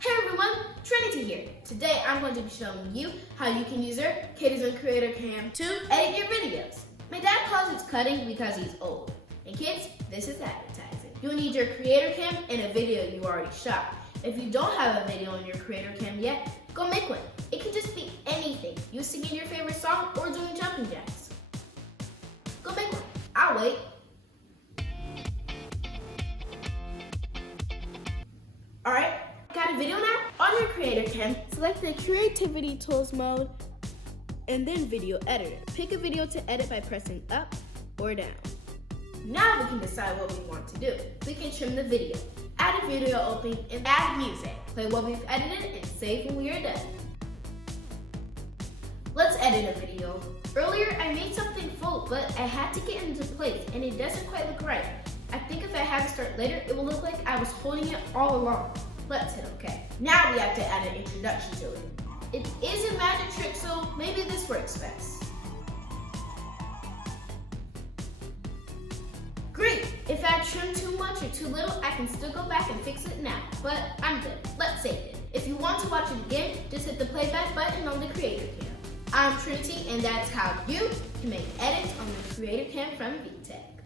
Hey everyone, Trinity here. Today I'm going to be showing you how you can use your KidiZoom Creator Cam to edit your videos. My dad calls it cutting because he's old. And kids, this is advertising. You'll need your Creator Cam and a video you already shot. If you don't have a video on your Creator Cam yet, go make one. It can just be anything. You singing your favorite song or doing jumping jacks. Go make one. I'll wait. Alright, got a video now? On your Creator Cam, select the Creativity Tools mode and then Video Editor. Pick a video to edit by pressing up or down. Now we can decide what we want to do. We can trim the video, add a video opening, and add music. Play what we've edited and save when we are done. Let's edit a video. Earlier I made something full, but I had to get it into place and it doesn't quite look right. I think if I have it start later, it will look like I was holding it all along. Let's hit OK. Now we have to add an introduction to it. It is a magic trick, so maybe this works best. Great! If I trim too much or too little, I can still go back and fix it now, but I'm good. Let's save it. If you want to watch it again, just hit the playback button on the Creator Cam. I'm Trinity, and that's how you can make edits on the Creator Cam from VTech.